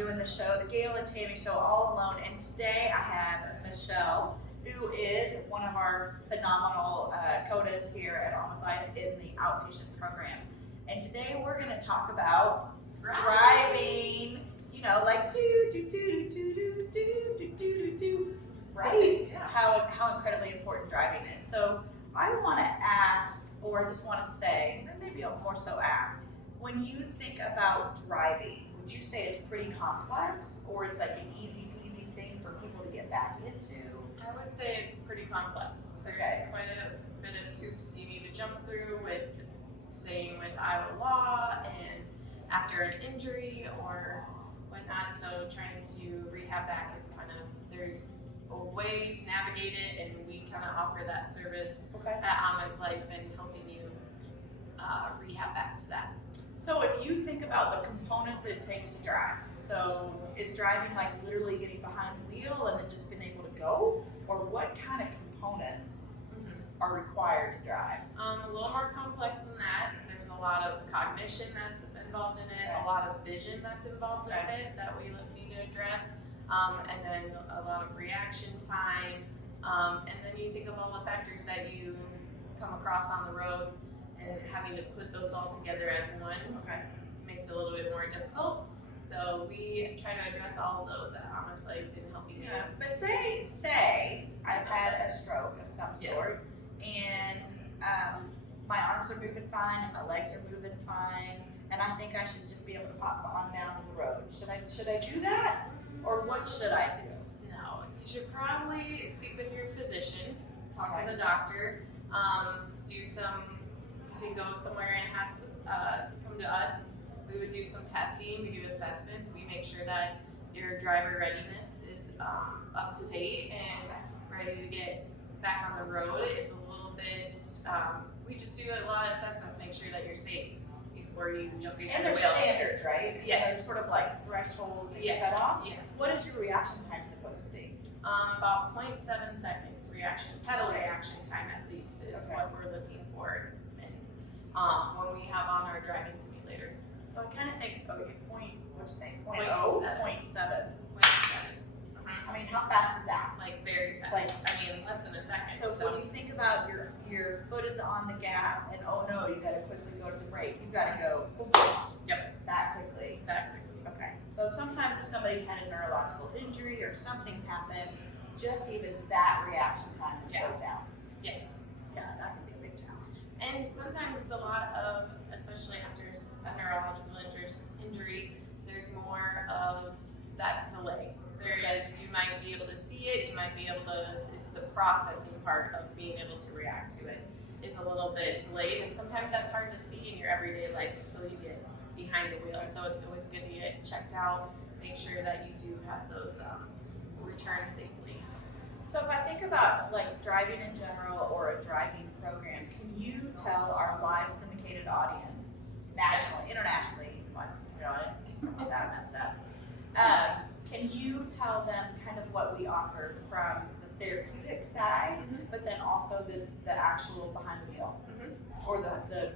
doing the show, the Gail and Tammy show, all alone. And today I have Michelle, who is one of our phenomenal codas here at Almond Life in the outpatient program. And today we're going to talk about driving. You know, like right? Yeah. How incredibly important driving is. So I want to ask, or just want to say, or maybe I'll more so ask, when you think about driving, would you say it's pretty complex, or it's like an easy peasy thing for people to get back into? I would say it's pretty complex. There's quite a bit of hoops you need to jump through with staying with Iowa law and after an injury or whatnot. So trying to rehab back is kind of, there's a way to navigate it, and we kind of offer that service at Almond Life and helping you rehab back to that. So if you think about the components that it takes to drive, so is driving like literally getting behind the wheel and then just being able to go, or what kind of components are required to drive? A little more complex than that. There's a lot of cognition that's involved in it, a lot of vision that's involved in it that we need to address, and then a lot of reaction time, and then you think of all the factors that you come across on the road, and having to put those all together as one makes it a little bit more difficult. So we try to address all of those at Almond Life and helping you. But say I've had a stroke of some sort, and my arms are moving fine, and my legs are moving fine, and I think I should just be able to pop on down to the road. Should I do that, or what should I do? No, you should probably speak with your physician, talk to the doctor, do some. You can go somewhere and have come to us. We would do some testing. We do assessments. We make sure that your driver readiness is up to date and ready to get back on the road. It's a little bit. We just do a lot of assessments, make sure that you're safe before you jump behind the wheel. And there's standards, right? Yes. There's sort of like thresholds that you cut off. Yes. What is your reaction time supposed to be? About 0.7 seconds pedal reaction time at least is what we're looking for. When we have on our driving simulator. So I kind of think, what'd you say, 0.7. I mean, how fast is that? Like very fast. Less than a second. So when you think about your foot is on the gas, and oh no, you got to quickly go to the brake. You got to go. That quickly. Okay. So sometimes if somebody's had a neurological injury or something's happened, just even that reaction time is slowed down. Yes. Yeah, that can be a big challenge. And sometimes it's a lot of, especially after a neurological injury, there's more of that delay. You might be able to see it, you might be able to, it's the processing part of being able to react to it is a little bit delayed, and sometimes that's hard to see in your everyday life until you get behind the wheel. So it's always good to get checked out, make sure that you do have those return safely. So if I think about like driving in general or a driving program, can you tell our live syndicated audience, nationally, internationally, live syndicated audience, I don't know that messed up. Can you tell them kind of what we offer from the therapeutic side, but then also the actual behind the wheel, or the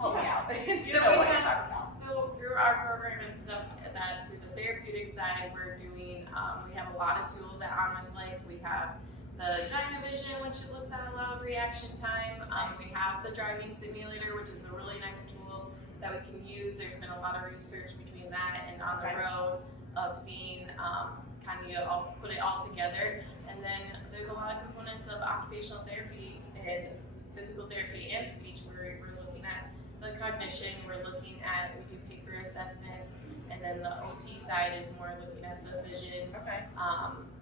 help me out. You know what I'm talking about. So through our program and stuff, that through the therapeutic side, we're doing. We have a lot of tools at Almond Life. We have the Dynavision, which looks at a lot of reaction time. We have the driving simulator, which is a really nice tool that we can use. There's been a lot of research between that and on the road of seeing I'll put it all together. And then there's a lot of components of occupational therapy and physical therapy and speech. We're looking at the cognition, we do paper assessments, and then the OT side is more looking at the vision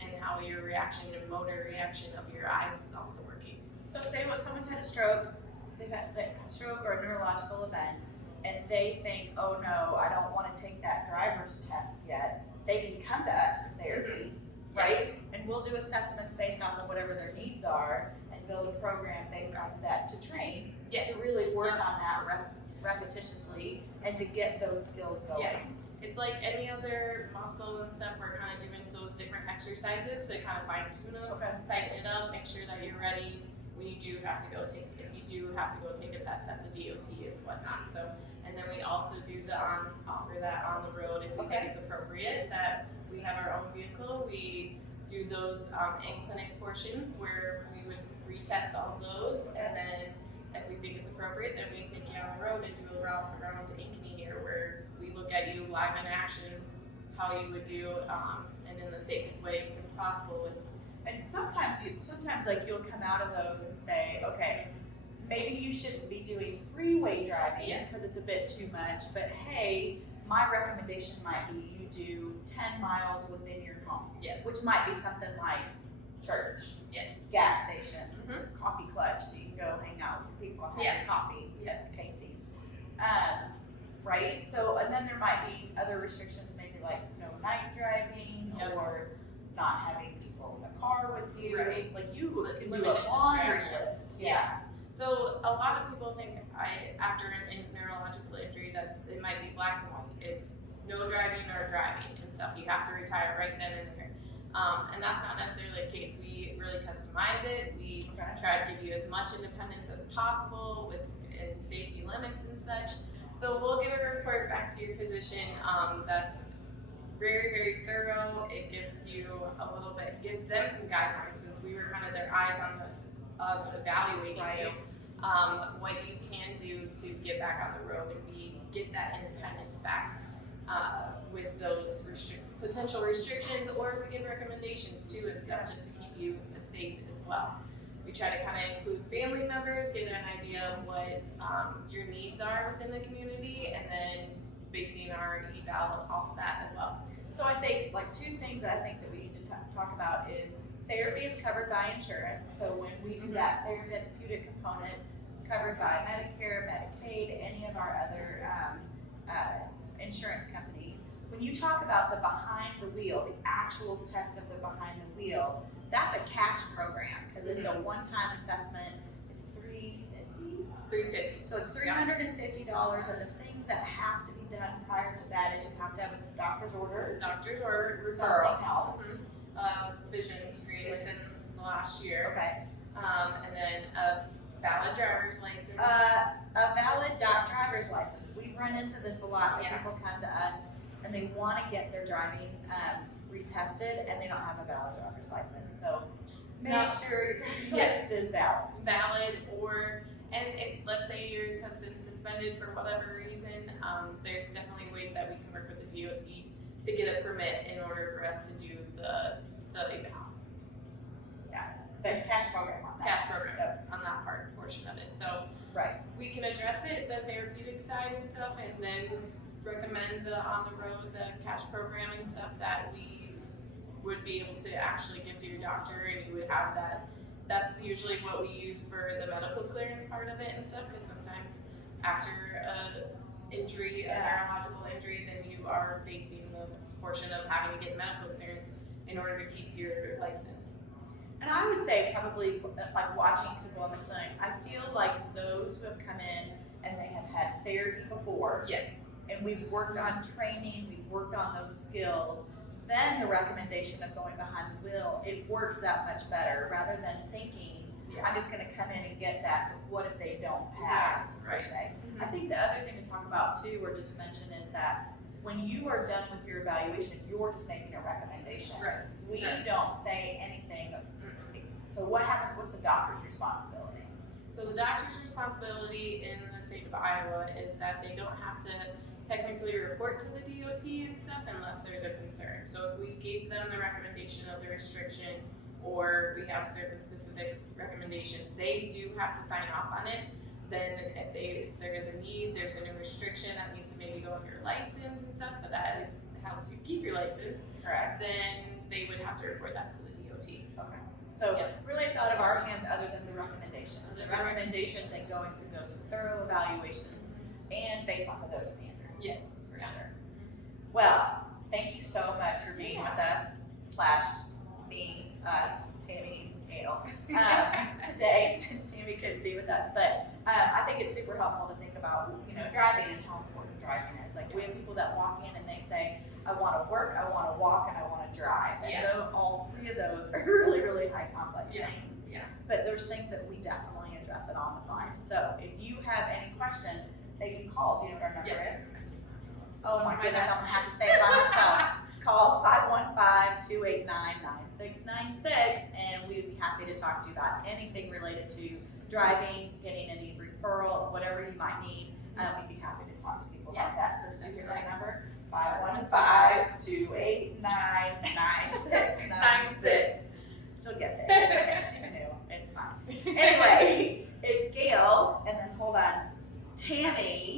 and how your reaction and motor reaction of your eyes is also working. So say someone's had a stroke, they've had a stroke or a neurological event, and they think, oh no, I don't want to take that driver's test yet. They can come to us for therapy, right? Yes. And we'll do assessments based off of whatever their needs are and build a program based off of that to train, to really work on that repetitiously and to get those skills going. Yeah. It's like any other muscle and stuff, we're kind of doing those different exercises to kind of fine tune them, tighten it up, make sure that you're ready when you do have to go take a test at the DOT and whatnot. So, And then we also do offer that on the road if we think it's appropriate, that we have our own vehicle. We do those in-clinic portions where we would retest all of those, and then if we think it's appropriate, then we take you on the road and do a route around to Ankeny here, where we look at you live in action, how you would do, and in the safest way possible. And sometimes like you'll come out of those and say, okay, maybe you shouldn't be doing freeway driving because it's a bit too much, but hey, my recommendation might be you do 10 miles within your home. Yes. Which might be something like church, yes, gas station, coffee clutch, so you can go hang out with people and have coffee, Casey's. Right? So, and then there might be other restrictions, maybe like no night driving or not having people in the car with you. Right. Like you can do Limited a laundry distractions. list. Yeah. So a lot of people think after a neurological injury that it might be black and white. It's no driving or driving and stuff. You have to retire right then and there. And that's not necessarily the case. We really customize it. We try to give you as much independence as possible within safety limits and such. So we'll give a report back to your physician that's very, very thorough. It gives you gives them some guidelines, since we were kind of their eyes on evaluating you, what you can do to get back on the road and get that independence back with those potential restrictions, or we give recommendations too and stuff just to keep you safe as well. We try to kind of include family members, get an idea of what your needs are within the community, and then basing our eval off of that as well. So I think like two things that I think that we need to talk about is therapy is covered by insurance. So when we do that therapeutic component, covered by Medicare, Medicaid, any of our other insurance companies. When you talk about the behind the wheel, the actual test of the behind the wheel, that's a cash program because it's a one-time assessment. It's $350. So it's $350, and the things that have to be done prior to that is you have to have a doctor's order, referral, something else, vision screen within the last year, and then a valid driver's license. A valid driver's license. We've run into this a lot when people come to us and they want to get their driving retested and they don't have a valid driver's license. So make sure your driver's license is valid. And if, let's say yours has been suspended for whatever reason, there's definitely ways that we can work with the DOT to get a permit in order for us to do the eval. The cash program on that. On that portion of it. So we can address it, the therapeutic side and stuff, and then recommend on the road the cash program and stuff that we would be able to actually give to your doctor, and you would have that. That's usually what we use for the medical clearance part of it and stuff, because sometimes after a neurological injury, then you are facing the portion of having to get medical clearance in order to keep your license. And I would say probably like watching people in the clinic, I feel like those who have come in and they have had therapy before. Yes. And we've worked on training, we've worked on those skills. Then the recommendation of going behind the wheel, it works that much better rather than thinking, I'm just going to come in and get that, but what if they don't pass, per se. I think the other thing to talk about too, or just mention, is that when you are done with your evaluation, you're just making a recommendation. We don't say anything. So what happens? What's the doctor's responsibility? So the doctor's responsibility in the state of Iowa is that they don't have to technically report to the DOT and stuff unless there's a concern. So if we gave them the recommendation of the restriction, or we have certain specific recommendations, they do have to sign off on it. Then if there is a need, there's a new restriction that needs to maybe go on your license and stuff, but that at least helps you keep your license. Correct. Then they would have to report that to the DOT. Okay. So really it's out of our hands other than the recommendations. The recommendations and going through those thorough evaluations and based off of those standards. Yes, for sure. Well, thank you so much for being with us, me, us, Tammy, Gail, today, since Tammy couldn't be with us. But I think it's super helpful to think about, driving and how important driving is. Like we have people that walk in and they say, I want to work, I want to walk, and I want to drive. And all three of those are really, really high complex things. But there's things that we definitely address it on with life. So if you have any questions, they can call. Do you know what our number is? Yes. Oh my goodness, I'm gonna have to say it by myself. Call 515-289-9696, and we would be happy to talk to you about anything related to driving, getting any referral, whatever you might need. We'd be happy to talk to people about that. So did you hear that number? 515-289-9696. She'll get there. It's okay. She's new. It's fine. Anyway, it's Gail, and then hold on, Tammy